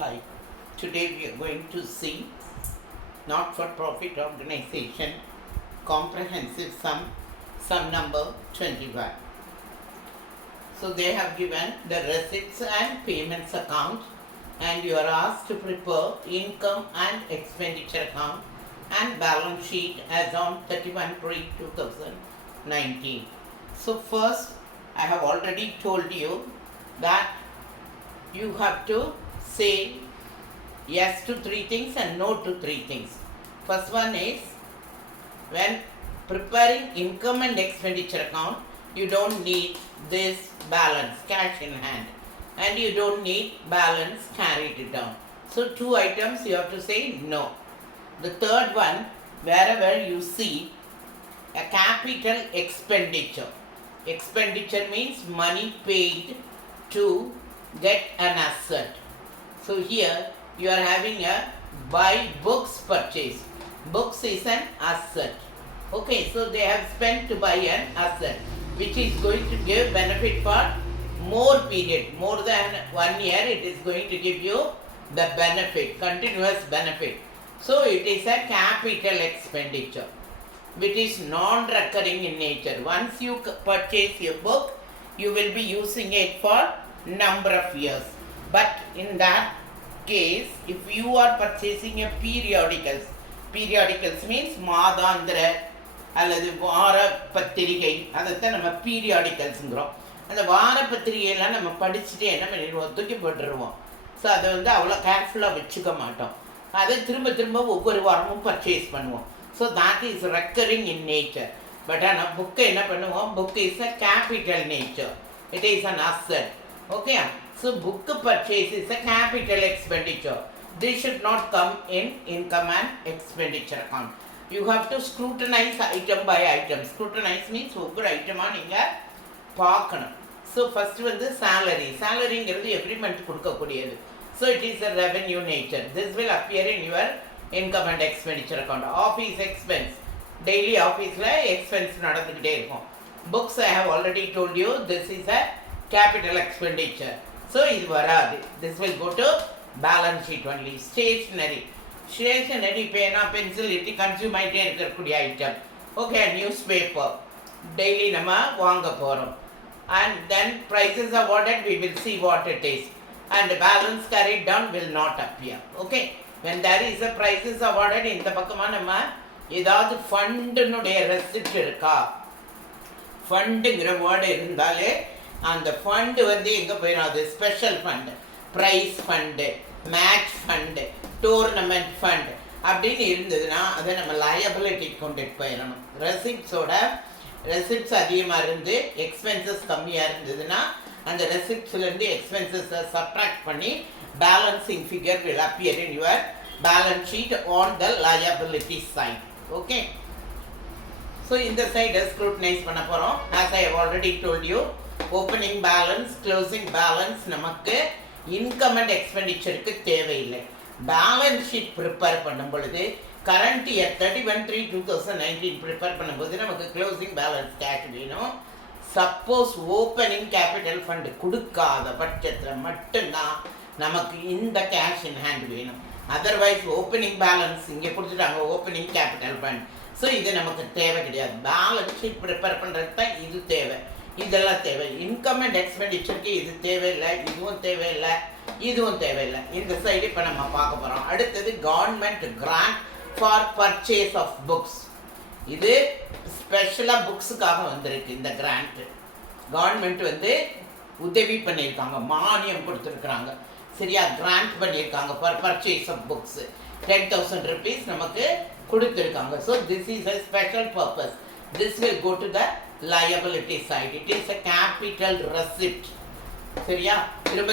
Hi, today we are going to see not-for-profit organization comprehensive sum number 21. So they have given the receipts and payments account, and you are asked to prepare income and expenditure account and balance sheet as on 31/3/2019. So first, I have already told you that you have to say yes to three things and no to three things. First one is, when preparing income and expenditure account, you don't need this balance, cash in hand, and you don't need balance carried down. So two items you have to say no. The third one, wherever you see a capital expenditure. Expenditure means money paid to get an asset. So here you are having a buy books purchase. Books is an asset. Okay, so they have spent to buy an asset, which is going to give benefit for more period, more than 1 year. It is going to give you the benefit, continuous benefit. So it is a capital expenditure, which is non-recurring in nature. Once you purchase your book, you will be using it for number of years. But in that case, if you are purchasing a periodicals means மாதாந்திர அல்லது வார பத்திரிகை, அதைத்தான் நம்ம பீரியாடிக்கல்ஸுங்கிறோம். அந்த வார பத்திரிகையெல்லாம் நம்ம படிச்சுட்டு என்ன பண்ணிடுவோம், தூக்கி போட்டுருவோம். ஸோ அதை அவ்வளோ கேர்ஃபுல்லாக வச்சுக்க மாட்டோம். அதை திரும்ப ஒவ்வொரு வாரமும் பர்ச்சேஸ் பண்ணுவோம். So that is recurring in nature. But ஆனால் புக்கை என்ன பண்ணுவோம், book is a capital nature. It is an asset. Okay? So book purchase is a capital expenditure. This should not come in income and expenditure account. You have to scrutinize item by item. Scrutinize means ஒவ்வொரு ஐட்டமாக நீங்கள் பார்க்கணும். So first salary. Salaryங்கிறது every month கொடுக்கக்கூடியது. So it is a revenue nature. This will appear in your income and expenditure account. Office expense. Daily ஆஃபீஸில் எக்ஸ்பென்ஸ் நடந்துக்கிட்டே இருக்கும். Books I have already told you, this is a capital expenditure. So இது வராது. This will go to balance sheet only. Stationery பேனா பென்சில் இட்டு கன்சியூம் ஆகிட்டே இருக்கக்கூடிய item. Okay, news paper daily நம்ம வாங்க போகிறோம். And then prices awarded, we will see what it is. And balance carried down will not appear. Okay, when there is a prices awarded, இந்த பக்கமாக நம்ம ஏதாவது ஃபண்டுனுடைய ரெசிப்ட் இருக்கா, ஃபண்டுங்கிற வேர்டு இருந்தாலே அந்த ஃபண்டு எங்கே போயிடும், அது special fund, prize fund, match fund, tournament fund அப்படின்னு இருந்ததுன்னா அதை நம்ம லயபிலிட்டிக்கு கொண்டுட்டு போயிடணும். ரெசிப்ட்ஸ் அதிகமாக இருந்து எக்ஸ்பென்சஸ் கம்மியாக இருந்ததுன்னா அந்த ரெசிப்ட்ஸ்லேருந்து எக்ஸ்பென்சஸை சப்ட்ராக்ட் பண்ணி balancing figure will appear in your balance sheet on the liability side. Okay, so இந்த சைடை ஸ்க்ரூட்டனைஸ் பண்ண போகிறோம். As I have already told you, opening balance, closing balance நமக்கு இன்கம் அண்ட் எக்ஸ்பெண்டிச்சருக்கு தேவையில்லை. பேலன்ஸ் ஷீட் ப்ரிப்பேர் பண்ணும் பொழுது கரண்ட் இயர் 31/3/2019 ப்ரிப்பேர் பண்ணும்போது நமக்கு க்ளோசிங் பேலன்ஸ் கேஷ் வேணும். சப்போஸ் ஓப்பனிங் கேபிட்டல் ஃபண்டு கொடுக்காத பட்சத்தில் மட்டும்தான் நமக்கு இந்த கேஷ் இன் ஹேண்ட் வேணும். அதர்வைஸ் ஓப்பனிங் பேலன்ஸ் இங்கே கொடுத்துட்டாங்க, ஓப்பனிங் கேபிட்டல் ஃபண்ட். ஸோ இது நமக்கு தேவை கிடையாது. பேலன்ஸ் ஷீட் ப்ரிப்பேர் பண்ணுறதுக்கு தான் இது தேவை, இதெல்லாம் தேவை. இன்கம் அண்ட் எக்ஸ்பெண்டிச்சருக்கு இது தேவையில்லை, இதுவும் தேவையில்லை, இதுவும் தேவையில்லை. இந்த சைடு இப்போ நம்ம பார்க்க போகிறோம். அடுத்தது government grant for purchase of books. இது ஸ்பெஷலாக புக்ஸுக்காக வந்திருக்கு. இந்த கிராண்ட்டு கவர்மெண்ட் உதவி பண்ணியிருக்காங்க, மானியம் கொடுத்துருக்குறாங்க. சரியா, கிராண்ட் பண்ணியிருக்காங்க for purchase of books. 10,000 rupees நமக்கு கொடுத்துருக்காங்க. So this is a special purpose. This will go to the liability side. It is a capital receipt. சரியா,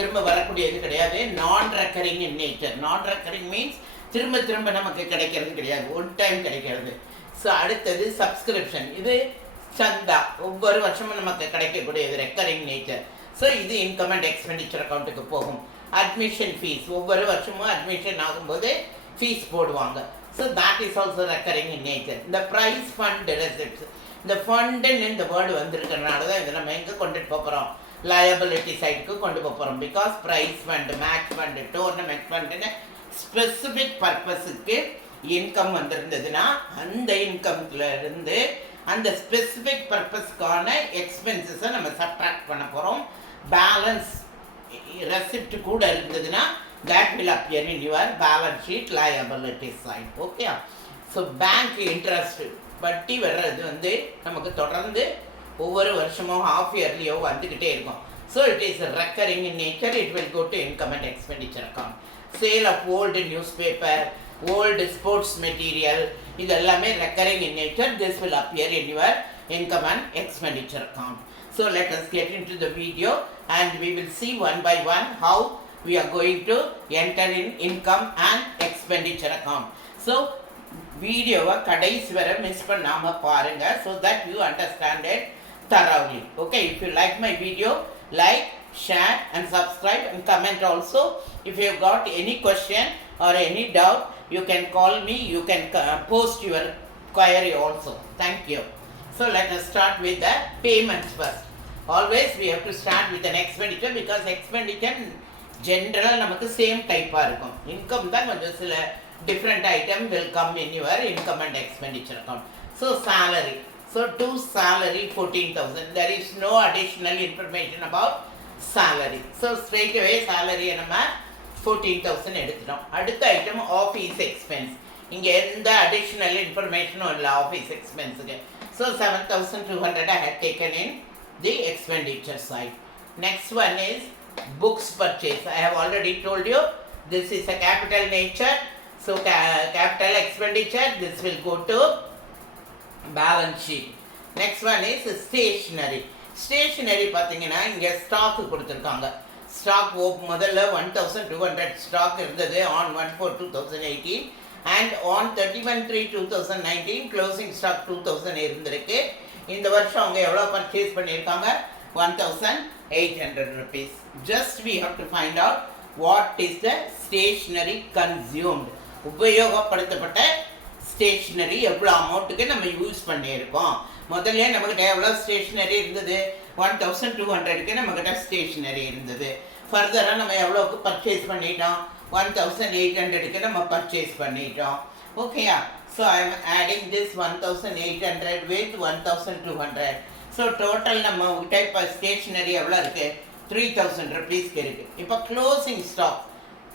திரும்ப வரக்கூடியது கிடையாது. நான் ரெக்கரிங் இன் நேச்சர். நான் ரெக்கரிங் மீன்ஸ் திரும்ப நமக்கு கிடைக்கிறது கிடையாது, ஒன் டைம் கிடைக்கிறது. ஸோ அடுத்தது சப்ஸ்கிரிப்ஷன். இது சந்தா, ஒவ்வொரு வருஷமும் நமக்கு கிடைக்கக்கூடியது, ரெக்கரிங் நேச்சர். ஸோ இது இன்கம் அண்ட் எக்ஸ்பெண்டிச்சர் அக்கௌண்ட்டுக்கு போகும். அட்மிஷன் ஃபீஸ், ஒவ்வொரு வருஷமும் அட்மிஷன் ஆகும்போது ஃபீஸ் போடுவாங்க. So that is also recurring in nature. இந்த ப்ரைஸ் ஃபண்ட் ரெசிப்ட்ஸ், இந்த ஃபண்டுன்னு இந்த வேர்டு வந்திருக்கிறதுனால தான் இதை நம்ம எங்கே கொண்டுட்டு போகிறோம், liability side க்கு கொண்டு போறோம். Because prize fund, match fund, tournament fund னு specific purpose-க்கு இன்கம் வந்திருந்ததுன்னா அந்த இன்கம்ல இருந்து அந்த ஸ்பெசிஃபிக் பர்பஸ்க்கான எக்ஸ்பென்சஸை நம்ம சப்ட்ராக்ட் பண்ண போகிறோம். பேலன்ஸ் ரெசிப்ட் கூட இருந்ததுன்னா that will appear in your balance sheet liability side. Okay. So bank interest வட்டி வர்றது வந்து நமக்கு தொடர்ந்து ஒவ்வொரு வருஷமும் ஹாஃப் இயர்லியோ வந்துக்கிட்டே இருக்கும். So it is recurring in nature. It will go to income and expenditure account. Sale of old newspaper, old sports material, இது எல்லாமே recurring in nature. This will appear in your income and expenditure account. So let us get into the video and we will see one by one how we are going to enter in income and expenditure account. So வீடியோவை கடைசி வரை மிஸ் பண்ணாமல் பாருங்கள் so that you understand it thoroughly. Okay, if you like my video, like, share and subscribe and comment also. If you have got any question or any doubt, you can call me, you can post your query also. Thank you. So let us start with the payments first. Always we have to start with an expenditure because expenditure general நமக்கு சேம் டைப்பாக இருக்கும். இன்கம் தான் கொஞ்சம் சில different item will come in your income and expenditure account. So salary. So to salary 14,000. There is no additional information about salary. So straight away salary நம்ம 14,000 எடுத்துட்டோம். அடுத்த item office expense. இங்கே எந்த அடிஷ்னல் இன்ஃபர்மேஷனும் இல்லை ஆஃபீஸ் எக்ஸ்பென்ஸுக்கு. So 7,200 I had taken in the expenditure side. Next one is books purchase. I have already told you this is a capital nature. So capital expenditure, this will go to balance sheet. Next one is stationery. Stationery பார்த்தீங்கன்னா இங்கே ஸ்டாக் கொடுத்துருக்காங்க. ஸ்டாக் முதல்ல 1,200 ஸ்டாக் இருந்தது on 1/4/2018 and on 31/3/2019 closing stock 2,000 இருந்திருக்கு. இந்த வருஷம் அவங்க எவ்வளோ பர்ச்சேஸ் பண்ணியிருக்காங்க? 1,800 rupees. Just we have to find out what is the stationery consumed. உபயோகப்படுத்தப்பட்ட ஸ்டேஷ்னரி எவ்வளோ அமௌண்ட்டுக்கு நம்ம யூஸ் பண்ணியிருக்கோம். முதல்ல நம்மக்கிட்ட எவ்வளோ ஸ்டேஷ்னரி இருந்தது? 1,200க்கு நம்மக்கிட்ட ஸ்டேஷ்னரி இருந்தது. ஃபர்தராக நம்ம எவ்வளோக்கு பர்ச்சேஸ் பண்ணிட்டோம்? 1,800க்கு நம்ம பர்ச்சேஸ் பண்ணிட்டோம். ஓகேயா? So I am adding this 1,800 வித் 1,200. ஸோ டோட்டல் நம்மக்கிட்ட இப்போ ஸ்டேஷ்னரி எவ்வளோ இருக்குது? 3,000 rupeesக்கு இருக்குது. இப்போ க்ளோசிங் ஸ்டாக்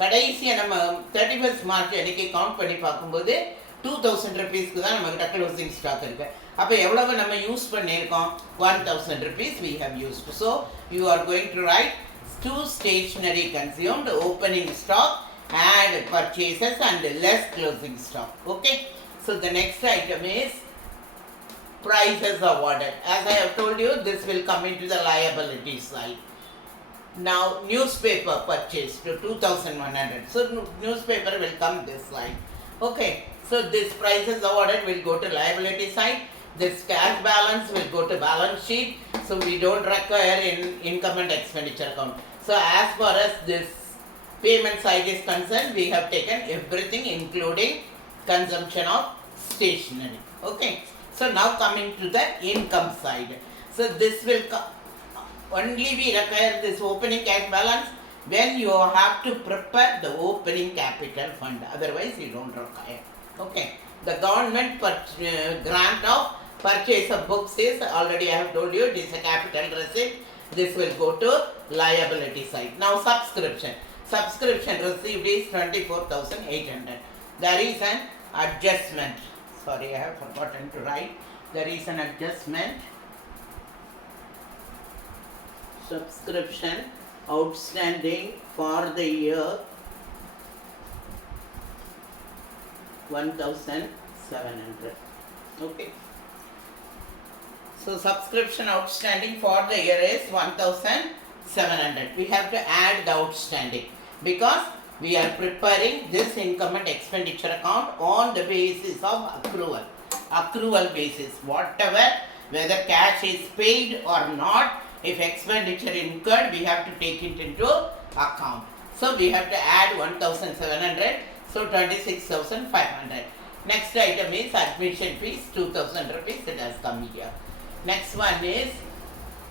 கடைசியாக நம்ம 31st March அன்றைக்கி கவுண்ட் பண்ணி பார்க்கும்போது 2,000 rupeesக்கு தான் நம்மக்கிட்ட க்ளோசிங் ஸ்டாக் இருக்குது. அப்போ எவ்வளவு நம்ம யூஸ் பண்ணியிருக்கோம்? 1,000 rupees we have used. So you are going to write to stationery consumed, opening stock, add purchases and less closing stock. Okay. So the next item is prices awarded. As I have told you, this will come into the liability side. Now newspaper purchase to 2,100. So newspaper will come this side. Okay. So this prices awarded will go to liability side. This cash balance will go to balance sheet. So we don't require in income and expenditure account. So as far as this payment side is concerned, we have taken everything including consumption of stationery. Okay. So now coming to the income side. So this will come. Only we require this opening cash balance when you have to prepare the opening capital fund. Otherwise, you don't require. Okay. The government grant of purchase of books is already I have told you it is a capital receipt. This will go to liability side. Now subscription. Subscription received is 24,800. There is an adjustment. Sorry, I have forgotten to write. There is an adjustment. Subscription outstanding for the year 1,700. Okay. So subscription outstanding for the year is 1,700. We have to add the outstanding because we are preparing this income and expenditure account on the basis of accrual. Accrual basis. Whatever, whether cash is paid or not, if expenditure incurred, we have to take it into account. So we have to add 1,700. So 26,500. Next item is admission fees, 2,000 rupees. It has come here. Next one is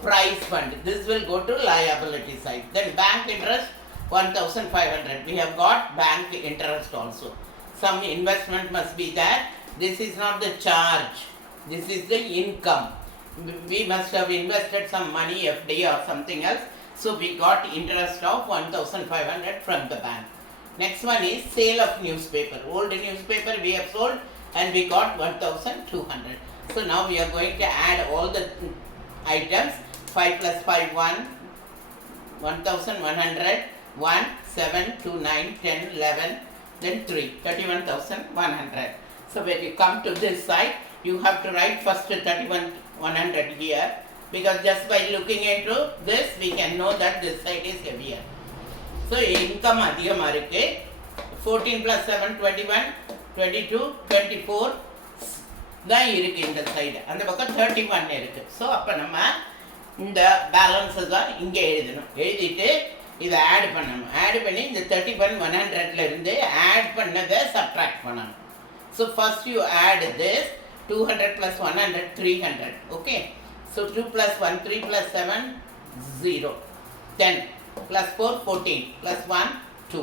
price fund. This will go to liability side. Then bank interest 1500. We have got bank interest also. Some investment must be there. This is not the charge. This is the income. We must have invested some money, FD or something else. So we got interest of 1500 from the bank. Next one is sale of newspaper. Old newspaper we have sold and we got 1200. So now we are going to add all the items. 5 plus 5, 1, 1100, 1, 7, 2, 9, 10, 11, then 3, 31,100. So when you come to this side, you have to write first 31,100 here, because just by looking into this, we can know that this side is heavier. So income அதிகமா இருக்கு. 14 plus 7, 21, 22, 24 தான் இருக்கு இந்த சைடு. அந்த பக்கம் 31 இருக்கு. ஸோ அப்போ நம்ம இந்த பேலன்ஸை தான் இங்கே எழுதணும். எழுதிட்டு இதை ஆட் பண்ணணும். ஆட் பண்ணி இந்த 31,100லேருந்து ஆட் பண்ணதை சப்ட்ராக்ட் பண்ணணும். So first you add this 200 plus 100, 300. Okay. So 2 plus 1, 3 plus 7, 0. 10 plus 4, 14 plus 1, 2.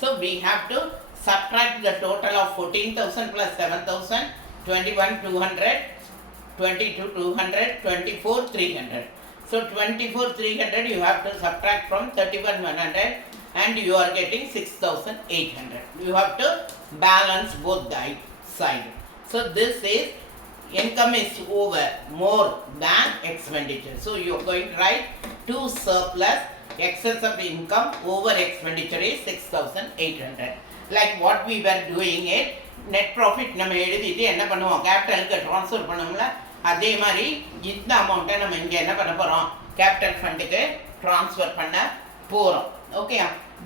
So we have to subtract the total of 14,000 plus 7,000, 21, 200, 22, 200, 24, 300. So 24, 300 you have to subtract from 31,100 and you are getting 6,800. You have to balance both the side. So this is income is over more than expenditure. So you are going to write 2 surplus excess of income over expenditure is 6,800. Like what we were doing it, net profit நம்ம எழுதிட்டு என்ன பண்ணுவோம், கேபிட்டலுக்கு ட்ரான்ஸ்ஃபர் பண்ணுவோம்ல, அதே மாதிரி இந்த அமௌண்ட்டை நம்ம இங்கே என்ன பண்ண போகிறோம், கேபிட்டல் ஃபண்டுக்கு ட்ரான்ஸ்ஃபர் பண்ண போகிறோம். Okay,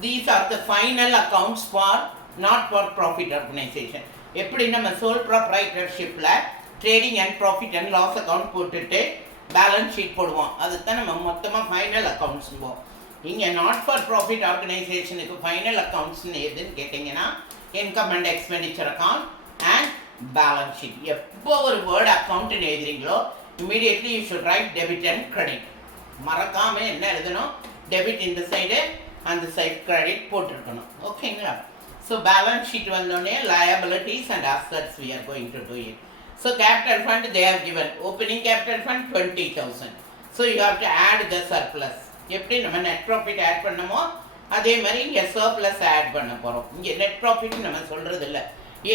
these are the final accounts for not for profit organization. எப்படி நம்ம சோல் ப்ராப்ரைட்டர்ஷிப்பில் trading and profit and loss account போட்டுட்டு பேலன்ஸ் ஷீட் போடுவோம், அதுதான் நம்ம மொத்தமாக ஃபைனல் அக்கௌண்ட்ஸுவோம். இங்கே நாட் ஃபார் ப்ராஃபிட் ஆர்கனைசேஷனுக்கு ஃபைனல் அக்கௌண்ட்ஸ்னு எதுன்னு கேட்டிங்கன்னா income and expenditure account and balance sheet. எப்போ ஒரு வேர்டு அக்கௌண்ட்னு எழுதுறீங்களோ immediately you should write debit and credit. மறக்காமல் என்ன எழுதணும், டெபிட் இந்த சைடு அந்த சைடு கிரெடிட் போட்டிருக்கணும். ஓகேங்களா? ஸோ பேலன்ஸ் ஷீட் வந்தோடனே liabilities and assets we are going to do it. So capital fund they have given opening capital fund 20,000. So you have to add the surplus. எப்படி நம்ம நெட் ப்ராஃபிட் ஆட் பண்ணமோ அதே மாதிரி இங்கே surplus add பண்ண போகிறோம். இங்கே நெட் ப்ராஃபிட் நம்ம சொல்கிறது இல்லை,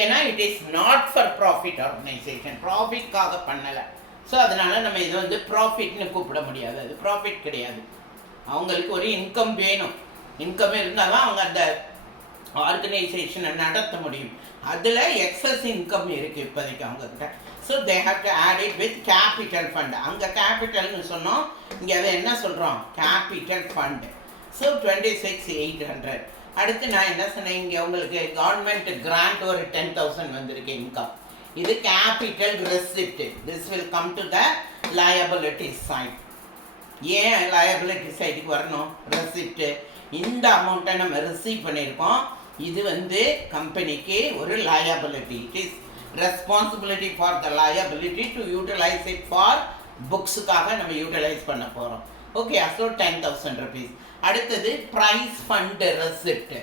ஏன்னா it is not for profit organization, ப்ராஃபிட்காக பண்ணலை. ஸோ அதனால் நம்ம இதை வந்து ப்ராஃபிட்னு கூப்பிட முடியாது, அது ப்ராஃபிட் கிடையாது. அவங்களுக்கு ஒரு இன்கம் வேணும், இன்கம் இருந்தால் தான் அவங்க அந்த ஆர்கனைசேஷனை நடத்த முடியும். அதில் எக்ஸஸ் இன்கம் இருக்குது இப்போதைக்கு அவங்கக்கிட்ட. So they have to add it with capital fund. அங்கே கேபிட்டல்னு சொன்னோம், இங்கே அதை என்ன சொல்கிறோம், கேபிட்டல் ஃபண்டு. ஸோ 26,800. அடுத்து நான் என்ன சொன்னேன், இங்கே உங்களுக்கு கவர்மெண்ட் கிராண்ட் ஒரு 10,000 வந்திருக்கு இன்கம். இது capital receipt. This will come to the liability side. ஏன் லயபிலிட்டி சைடுக்கு வரணும், ரெசிப்ட். இந்த அமௌண்ட்டை நம்ம ரிசீவ் பண்ணியிருக்கோம், இது வந்து கம்பெனிக்கு ஒரு liability. It is responsibility for the liability to utilise it for புக்ஸுக்காக நம்ம யூட்டிலைஸ் பண்ண போகிறோம். Okay, so 10,000 rupees. அடுத்தது prize fund receipt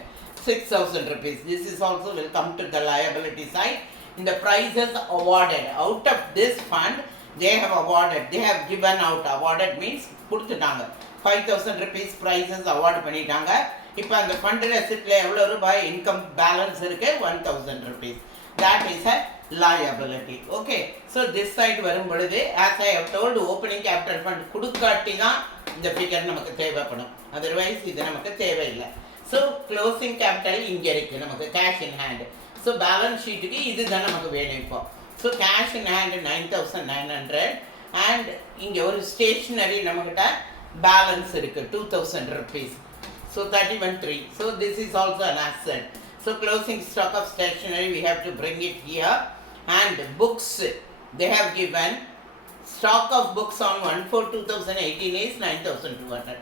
6,000 rupees. This is also will come to the liability side. இந்த prizes awarded out of this fund they have awarded, they have given out. Awarded means கொடுத்துட்டாங்க. 5,000 rupees prices award பண்ணிட்டாங்க. இப்போ அந்த ஃபண்ட் ரெசிப்டில் எவ்வளோ ரூபாய் income balance இருக்குது, 1,000 rupees. That is a liability. Okay, so this side வரும் பொழுது as I have told opening capital fund கொடுக்காட்டி தான் இந்த ஃபிகர் நமக்கு தேவைப்படும், அதர்வைஸ் இது நமக்கு தேவையில்லை. ஸோ க்ளோசிங் கேபிட்டல் இங்கே இருக்குது நமக்கு, cash in hand. So balance ஷீட்டுக்கு இதுதான் நமக்கு வேணும் இப்போ. So cash in hand 9,900 and இங்கே ஒரு ஸ்டேஷ்னரி நம்மக்கிட்ட பேலன்ஸ் இருக்குது 2,000 rupees. So 31,300. So this is also an asset. So closing stock of stationery we have to bring it here. And books they have given stock of books on 1/4/2018 is 9,200.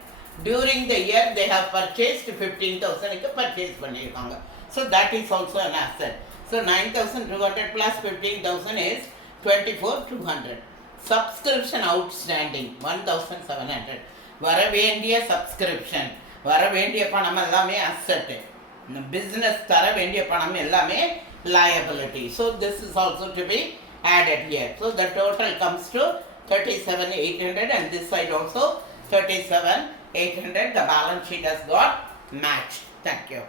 During the year they have purchased 15,000 purchase பண்ணிருக்காங்க. So that is also an asset. So 9,200 plus 15,000 is 24,200. subscription outstanding 1700. வர வேண்டிய சப்ஸ்கிரிப்ஷன், வர வேண்டிய பணம் எல்லாமே asset, business தர வேண்டிய பணம் எல்லாமே liability. So this is also to be added here. So the total comes to 37,800 and this side also 37,800. The balance sheet has got matched. Thank you.